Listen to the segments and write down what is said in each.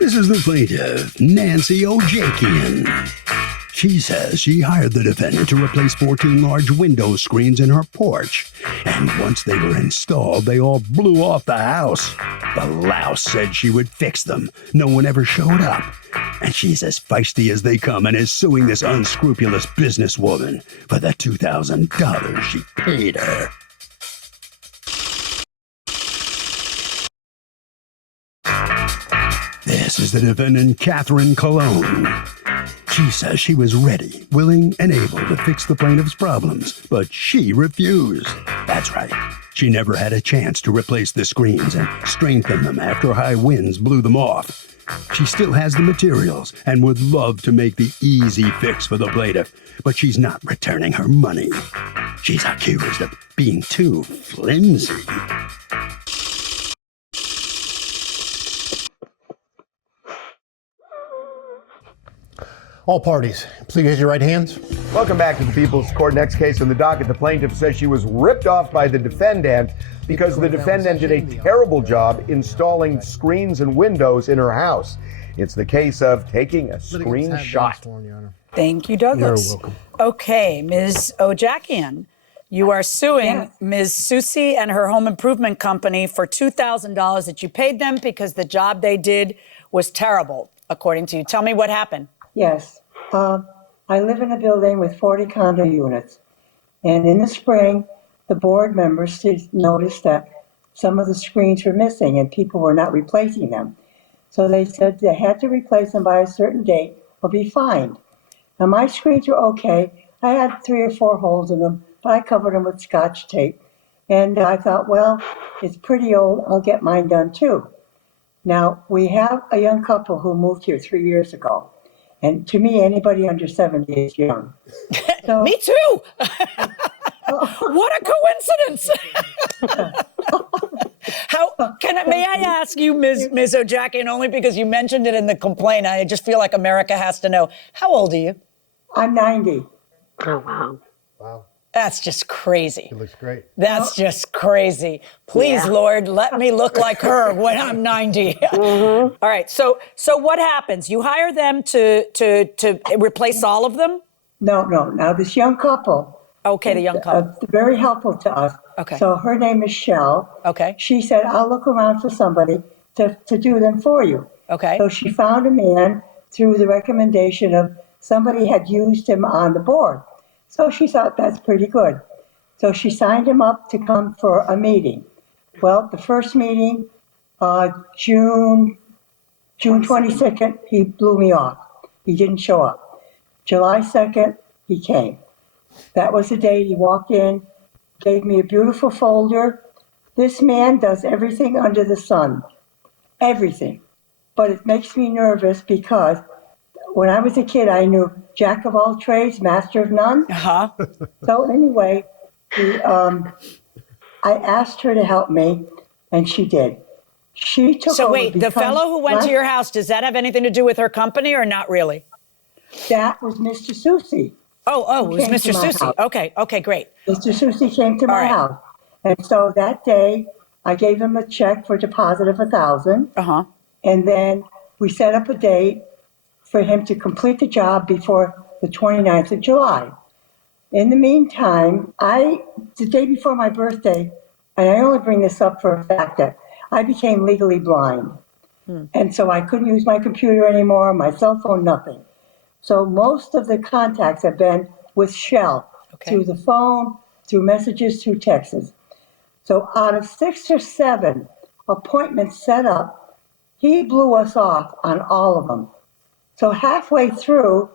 This is the plaintiff, Nancy Ojakian. She says she hired the defendant to replace 14 large window screens in her porch. And once they were installed, they all blew off the house. The louse said she would fix them. No one ever showed up. And she's as feisty as they come and is suing this unscrupulous businesswoman for the $2,000 she paid her. This is the defendant, Catherine Cologne. She says she was ready, willing, and able to fix the plaintiff's problems, but she refused. That's right. She never had a chance to replace the screens and strengthen them after high winds blew them off. She still has the materials and would love to make the easy fix for the plaintiff, but she's not returning her money. She's accused of being too flimsy. All parties, please raise your right hands. Welcome back to the People's Court. Next case on the docket, the plaintiff says she was ripped off by the defendant because the defendant did a terrible job installing screens and windows in her house. It's the case of taking a screenshot. Thank you, Douglas. You're welcome. Okay, Ms. Ojakian, you are suing Ms. Susie and her home improvement company for $2,000 that you paid them because the job they did was terrible, according to you. Tell me what happened. Yes. I live in a building with 40 condo units. And in the spring, the board members noticed that some of the screens were missing and people were not replacing them. So they said they had to replace them by a certain date or be fined. Now, my screens were okay. I had 3 or 4 holes in them, but I covered them with Scotch tape. And I thought, well, it's pretty old. I'll get mine done too. Now, we have a young couple who moved here 3 years ago. And to me, anybody under 70 is young. So, Me too. What a coincidence. May I ask you, Ms. Ojakian, only because you mentioned it in the complaint, I just feel like America has to know, how old are you? I'm 90. Oh, wow. Wow, That's just crazy. it looks great. That's just crazy. Please, Yeah. Lord, let me look like her when I'm 90. All right. So what happens? You hire them to replace all of them? No. Now, this young couple, Okay, the young couple. very helpful to us. Okay. So her name is Shell. Okay. She said, I'll look around for somebody to do them for you. Okay. So she found a man through the recommendation of somebody had used him on the board. So she thought that's pretty good. So she signed him up to come for a meeting. Well, the first meeting, June 22nd, he blew me off. He didn't show up. July 2nd, he came. That was the date he walked in, gave me a beautiful folder. This man does everything under the sun, everything. But it makes me nervous because when I was a kid, I knew jack of all trades, master of none. Uh-huh. So anyway, I asked her to help me, and she did. She took So over wait, the because fellow who went to your house, does that have anything to do with her company or not really? that was Mr. Susie. Oh, it was came to Mr. my Susie. house. Okay, great. Mr. Susie came to my right. house. And so that day, I gave him a check for a deposit of $1,000. Uh-huh. And then we set up a date for him to complete the job before the 29th of July. In the meantime, the day before my birthday, and I only bring this up for a fact that I became legally blind. And so I couldn't use my computer anymore, my cell phone, nothing. So most of the contacts have been with Shell, through the phone, through messages, through texts. So out of 6 or 7 appointments set up, he blew us off on all of them. So halfway through,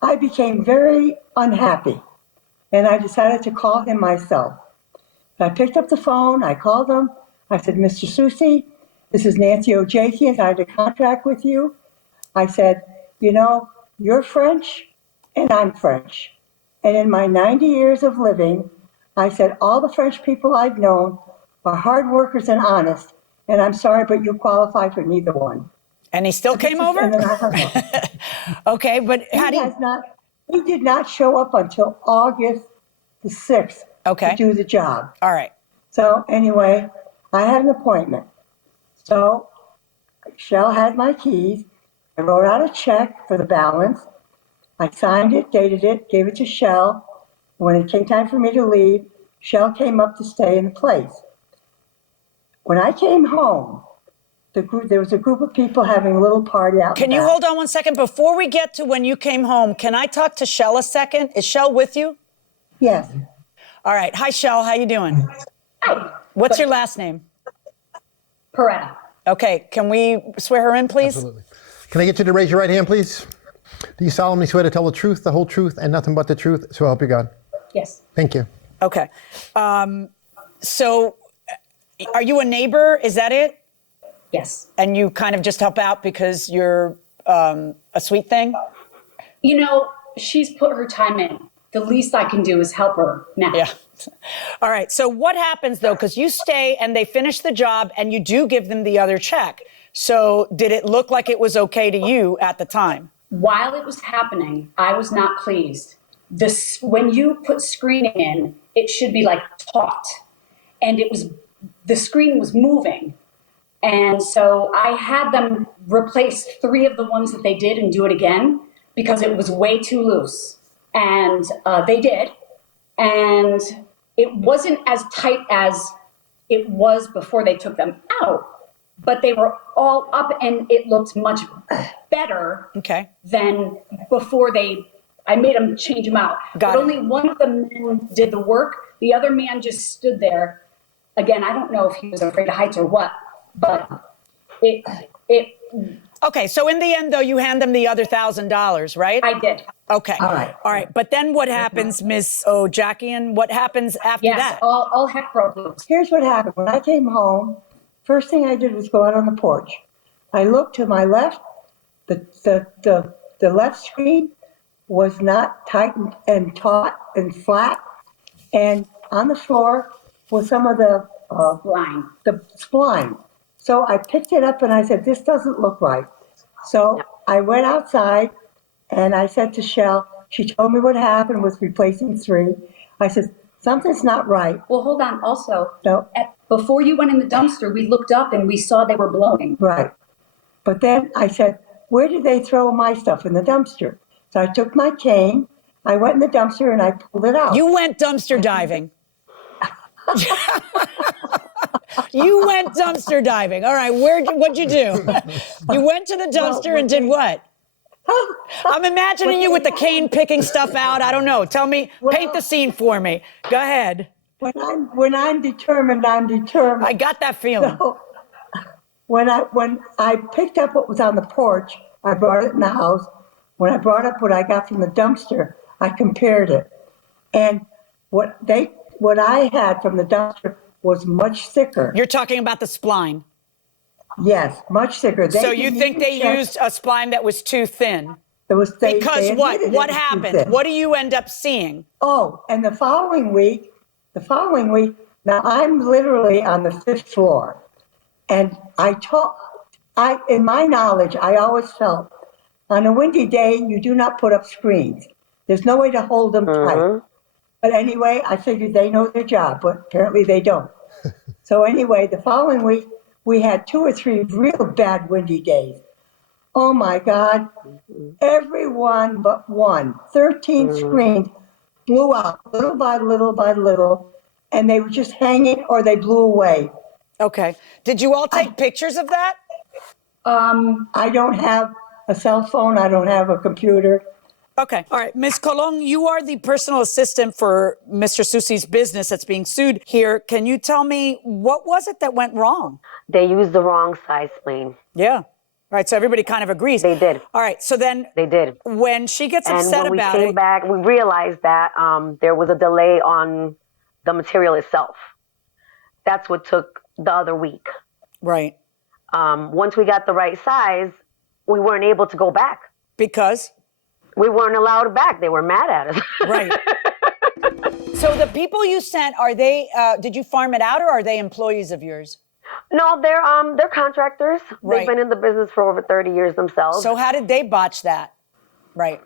I became very unhappy, and I decided to call him myself. I picked up the phone, I called him, I said, Mr. Susie, this is Nancy Ojakian, I had a contract with you. I said, you know, you're French and I'm French. And in my 90 years of living, I said, all the French people I've known are hard workers and honest, and I'm sorry, but you qualify for neither one. And he still came over? And then I hung up. Okay, but how do you... He did not show up until August the 6th to do the job. All right. So anyway, I had an appointment. So Shell had my keys. I wrote out a check for the balance. I signed it, dated it, gave it to Shell. When it came time for me to leave, Shell came up to stay in the place. When I came home, there was a group of people having a little party out. Can you hold on one second? Before we get to when you came home, can I talk to Shell a second? Is Shell with you? Yes. All right. Hi, Shell. How you doing? Hi. What's your last name? Peretta. Okay. Can we swear her in, please? Absolutely. Can I get you to raise your right hand, please? Do you solemnly swear to tell the truth, the whole truth, and nothing but the truth, so help you God? Yes. Thank you. Okay. So are you a neighbor? Is that it? Yes. And you kind of just help out because you're a sweet thing? You know, she's put her time in. The least I can do is help her now. Yeah. All right. So what happens, though? Because you stay and they finish the job and you do give them the other check. So did it look like it was okay to you at the time? While it was happening, I was not pleased. When you put screening in, it should be like taut. And the screen was moving. And so I had them replace 3 of the ones that they did and do it again because it was way too loose. And they did. And it wasn't as tight as it was before they took them out, but they were all up and it looked much better than before I made them change them out. But only one of the men did the work. The other man just stood there. Again, I don't know if he was afraid of heights or what, but it. Okay, so in the end, though, you hand them the other $1,000, right? I did. Okay. All right. All right. But then what happens, Miss Ojakian? What happens after that? All heck broke loose. Here's what happened. When I came home, first thing I did was go out on the porch. I looked to my left. The left screen was not tightened and taut and flat. And on the floor was some of the spline. So I picked it up and I said, this doesn't look right. So I went outside and I said to Shell, she told me what happened with replacing 3. I said, something's not right. Well, hold on. Also, No. Before you went in the dumpster, we looked up and we saw they were blowing. Right. But then I said, where did they throw my stuff? In the dumpster. So I took my cane, I went in the dumpster and I pulled it out. You went dumpster diving. You went dumpster diving. All right, what'd you do? You went to the dumpster and did what? I'm imagining you with the cane picking stuff out. I don't know. Tell me, paint the scene for me. Go ahead. When I'm determined, I'm determined. I got that feeling. So, when I picked up what was on the porch, I brought it in the house. When I brought up what I got from the dumpster, I compared it. And what I had from the dumpster was much thicker. You're talking about the spline. Yes, much thicker. So you think they used a spline that was too thin? Because what? What happened? What do you end up seeing? Oh, and the following week, now I'm literally on the 5th floor. And in my knowledge, I always felt on a windy day, you do not put up screens. There's no way to hold them tight. But anyway, I figured they know their job, but apparently they don't. So anyway, the following week, we had 2 or 3 real bad windy days. Oh my God, every one but one, 13 screens blew out little by little by little, and they were just hanging or they blew away. Okay. Did you all take pictures of that? I don't have a cell phone. I don't have a computer. Okay. All right. Ms. Colon, you are the personal assistant for Mr. Susi's business that's being sued here. Can you tell me what was it that went wrong? They used the wrong size spleen. Yeah. All right. So everybody kind of agrees. They did. All right. So then they did. When she gets upset about it. And when we came back, we realized that there was a delay on the material itself. That's what took the other week. Right. Once we got the right size, we weren't able to go back. Because? We weren't allowed back. They were mad at us. Right. So the people you sent, are they, did you farm it out or are they employees of yours? No, they're contractors. Right. They've been in the business for over 30 years themselves. So how did they botch that? Right.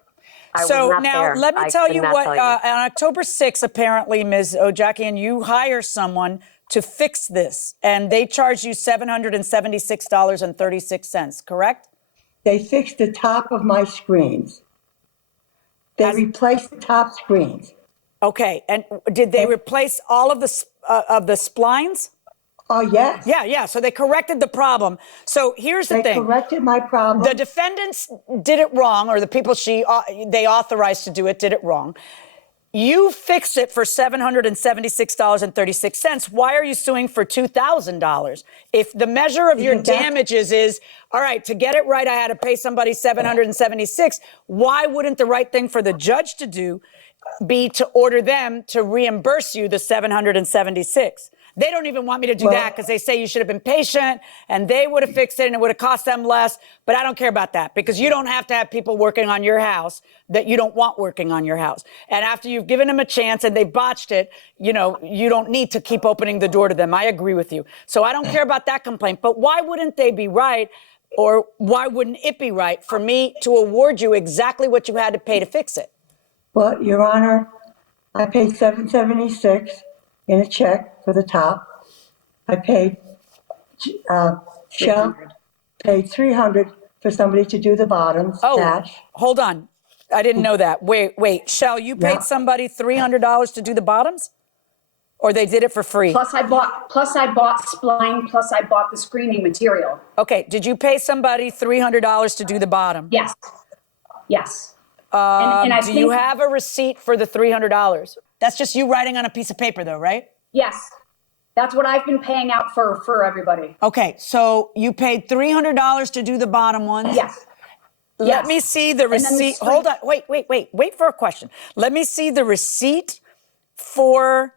So now let me tell you what, on October 6th, apparently, Ms. Ojakian, you hire someone to fix this, and they charged you $776.36, correct? They fixed the top of my screens. They replaced the top screens. Okay, and did they replace all of the splines? Oh, yes. Yeah, so they corrected the problem. So here's the thing. They corrected my problem. The defendants did it wrong, or the people they authorized to do it did it wrong. You fixed it for $776.36. Why are you suing for $2,000? If the measure of your damages is, all right, to get it right, I had to pay somebody $776, why wouldn't the right thing for the judge to do be to order them to reimburse you the $776? They don't even want me to do that because they say you should have been patient and they would have fixed it and it would have cost them less. But I don't care about that because you don't have to have people working on your house that you don't want working on your house. And after you've given them a chance and they botched it, you don't need to keep opening the door to them. I agree with you. So I don't care about that complaint. But why wouldn't they be right, or why wouldn't it be right for me to award you exactly what you had to pay to fix it? Well, Your Honor, I paid $776 in a check for the top. I paid, Shell paid $300 for somebody to do the bottoms, cash. Hold on. I didn't know that. Wait. Shell, you paid somebody $300 to do the bottoms? Or they did it for free? Plus I bought spline, plus I bought the screening material. Okay, did you pay somebody $300 to do the bottom? Yes. Do you have a receipt for the $300? That's just you writing on a piece of paper though, right? Yes. That's what I've been paying out for everybody. Okay, so you paid $300 to do the bottom ones? Yes. Let me see the receipt. Hold on. Wait for a question. Let me see the receipt for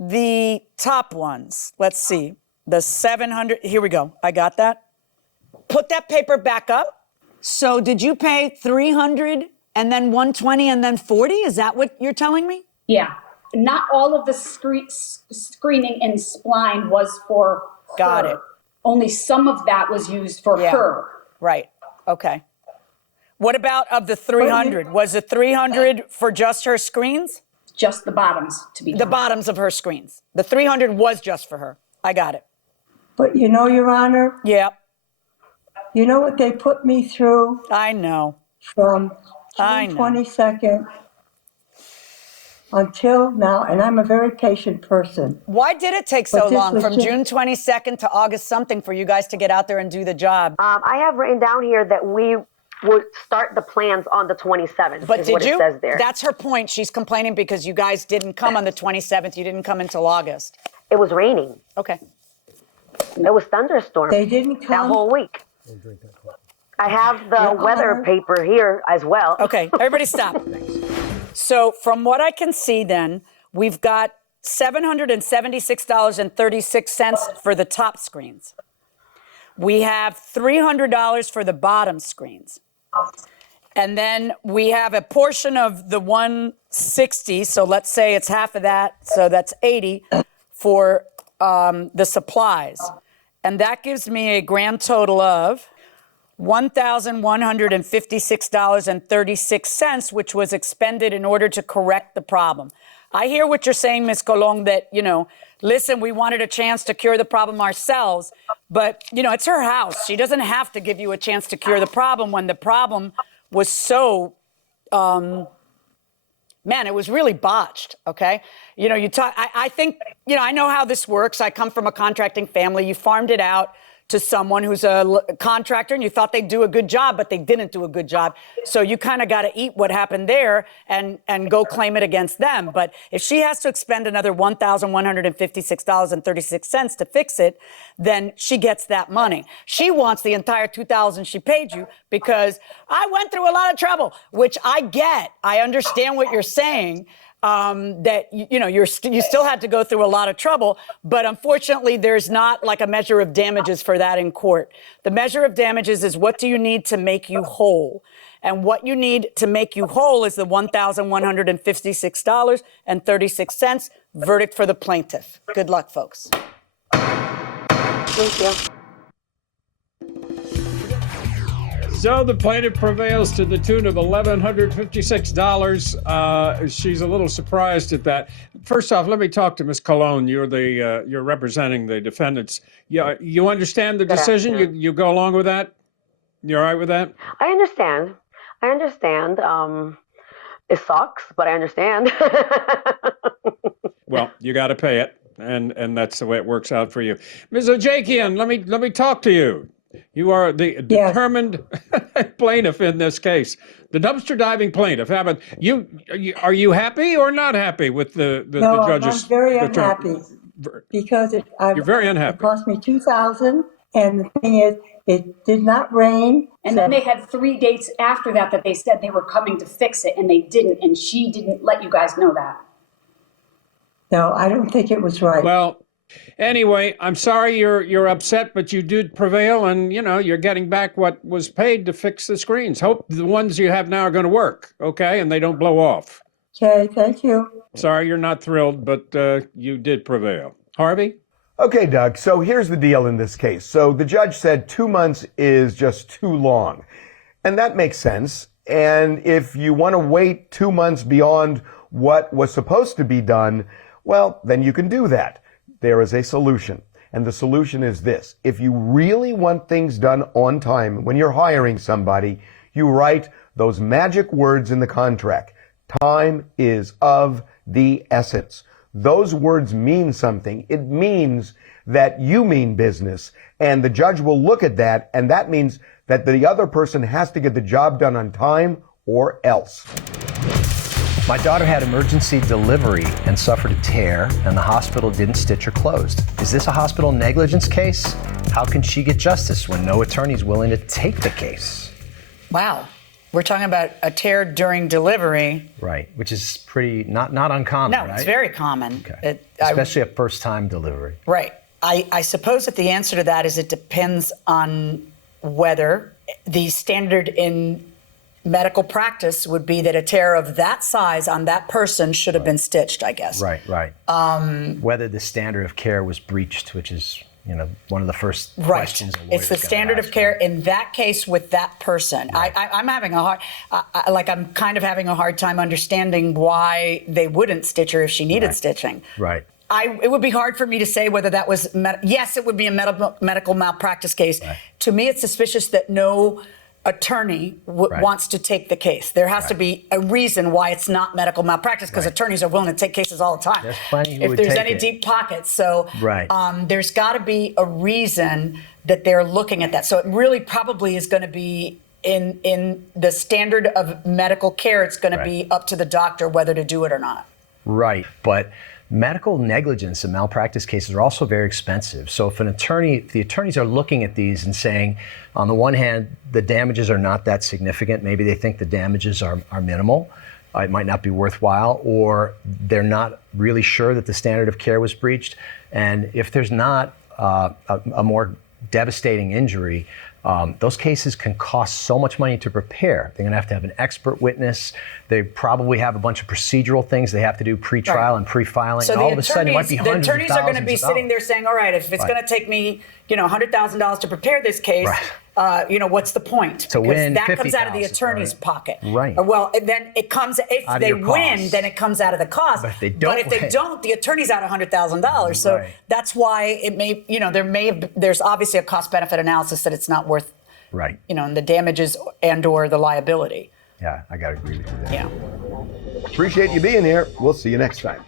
the top ones. Let's see. The 700. Here we go. I got that. Put that paper back up. So did you pay 300 and then 120 and then 40? Is that what you're telling me? Yeah. Not all of the screening and spline was for her. Got it. Only some of that was used for her. Right. Okay. What about of the 300? Was it 300 for just her screens? Just the bottoms to be done. The bottoms of her screens. The 300 was just for her. I got it. But Your Honor? Yeah. You know what they put me through? I know. From June 22nd until now, and I'm a very patient person. Why did it take so long from June 22nd to August something for you guys to get out there and do the job? I have written down here that we would start the plans on the 27th. But did you? It says there. That's her point. She's complaining because you guys didn't come on the 27th. You didn't come until August. It was raining. Okay. It was thunderstorm. They didn't come that whole week. I have the weather paper here as well. Okay, everybody stop. So from what I can see then, we've got $776.36 for the top screens. We have $300 for the bottom screens. And then we have a portion of the 160, so let's say it's half of that, so that's 80 for the supplies. And that gives me a grand total of $1,156.36, which was expended in order to correct the problem. I hear what you're saying, Ms. Colon, that, listen, we wanted a chance to cure the problem ourselves, but, it's her house. She doesn't have to give you a chance to cure the problem when the problem was so, it was really botched, okay? I think, I know how this works. I come from a contracting family. You farmed it out to someone who's a contractor and you thought they'd do a good job, but they didn't do a good job. So you kind of got to eat what happened there and go claim it against them. But if she has to expend another $1,156.36 to fix it, then she gets that money. She wants the entire $2,000 she paid you because I went through a lot of trouble, which I get. I understand what you're saying. That you still had to go through a lot of trouble, but unfortunately there's not like a measure of damages for that in court. The measure of damages is what do you need to make you whole, and what you need to make you whole is the $1,156.36 verdict for the plaintiff. Good luck, folks. Thank you. So the plaintiff prevails to the tune of $1,156. She's a little surprised at that. First off, let me talk to Ms. Colon. You're representing the defendants. You understand the decision? You go along with that? You all right with that? I understand. It sucks, but I understand. Well, you got to pay it, and that's the way it works out for you. Ms. Ojakian, let me talk to you. You are the determined plaintiff in this case, the dumpster diving plaintiff. Are you happy or not happy with the judge's? I'm very unhappy because you're very unhappy. It cost me $2,000, and the thing is, it did not rain. And then they had 3 dates after that they said they were coming to fix it, and they didn't, and she didn't let you guys know that. No, I don't think it was right. Well, anyway, I'm sorry you're upset, but you did prevail, and you're getting back what was paid to fix the screens. Hope the ones you have now are going to work, okay, and they don't blow off. Okay, thank you. Sorry you're not thrilled, but you did prevail. Harvey? Okay, Doug, so here's the deal in this case. So the judge said 2 months is just too long, and that makes sense. And if you want to wait 2 months beyond what was supposed to be done, well, then you can do that. There is a solution. And the solution is this. If you really want things done on time, when you're hiring somebody, you write those magic words in the contract. Time is of the essence. Those words mean something. It means that you mean business. And the judge will look at that, and that means that the other person has to get the job done on time or else. My daughter had emergency delivery and suffered a tear, and the hospital didn't stitch or closed. Is this a hospital negligence case? How can she get justice when no attorney is willing to take the case? Wow. We're talking about a tear during delivery. Right, which is pretty not uncommon, No, right? it's very common. Okay. Especially a first-time delivery. Right. I suppose that the answer to that is it depends on whether the standard in medical practice would be that a tear of that size on that person should have been stitched, I guess. Right. Whether the standard of care was breached, which is, one of the first questions. It's the standard of care in that case with that person. Right. I'm having I'm kind of having a hard time understanding why they wouldn't stitch her if she needed stitching. Right. It would be hard for me to say whether that was, yes, it would be a medical malpractice case. Right. To me, it's suspicious that no attorney wants to take the case. There has to be a reason why it's not medical malpractice, because attorneys are willing to take cases all the time. There's plenty who if would there's take any it. deep pockets. So there's got to be a reason that they're looking at that. So it really probably is going to be in the standard of medical care. It's going to be up to the doctor whether to do it or not. Right. But medical negligence and malpractice cases are also very expensive. So if the attorneys are looking at these and saying, on the one hand, the damages are not that significant, maybe they think the damages are minimal, it might not be worthwhile, or they're not really sure that the standard of care was breached. And if there's not a more devastating injury, those cases can cost so much money to prepare. They're going to have an expert witness. They probably have a bunch of procedural things they have to do pre-trial and pre-filing. So and all of a sudden, it might be hundreds the attorneys of are going to be thousands of sitting there saying, all right, if it's going to take me, $100,000 to prepare this case, what's the point? To win, that comes out of the attorney's pocket. Right. Well, then it comes, if they win, then it comes out of the cost. But if they don't, the attorney's out $100,000. So that's why it may, there's obviously a cost benefit analysis that it's not worth, the damages and or the liability. Yeah, I got to agree with you there. Yeah. Appreciate you being here. We'll see you next time.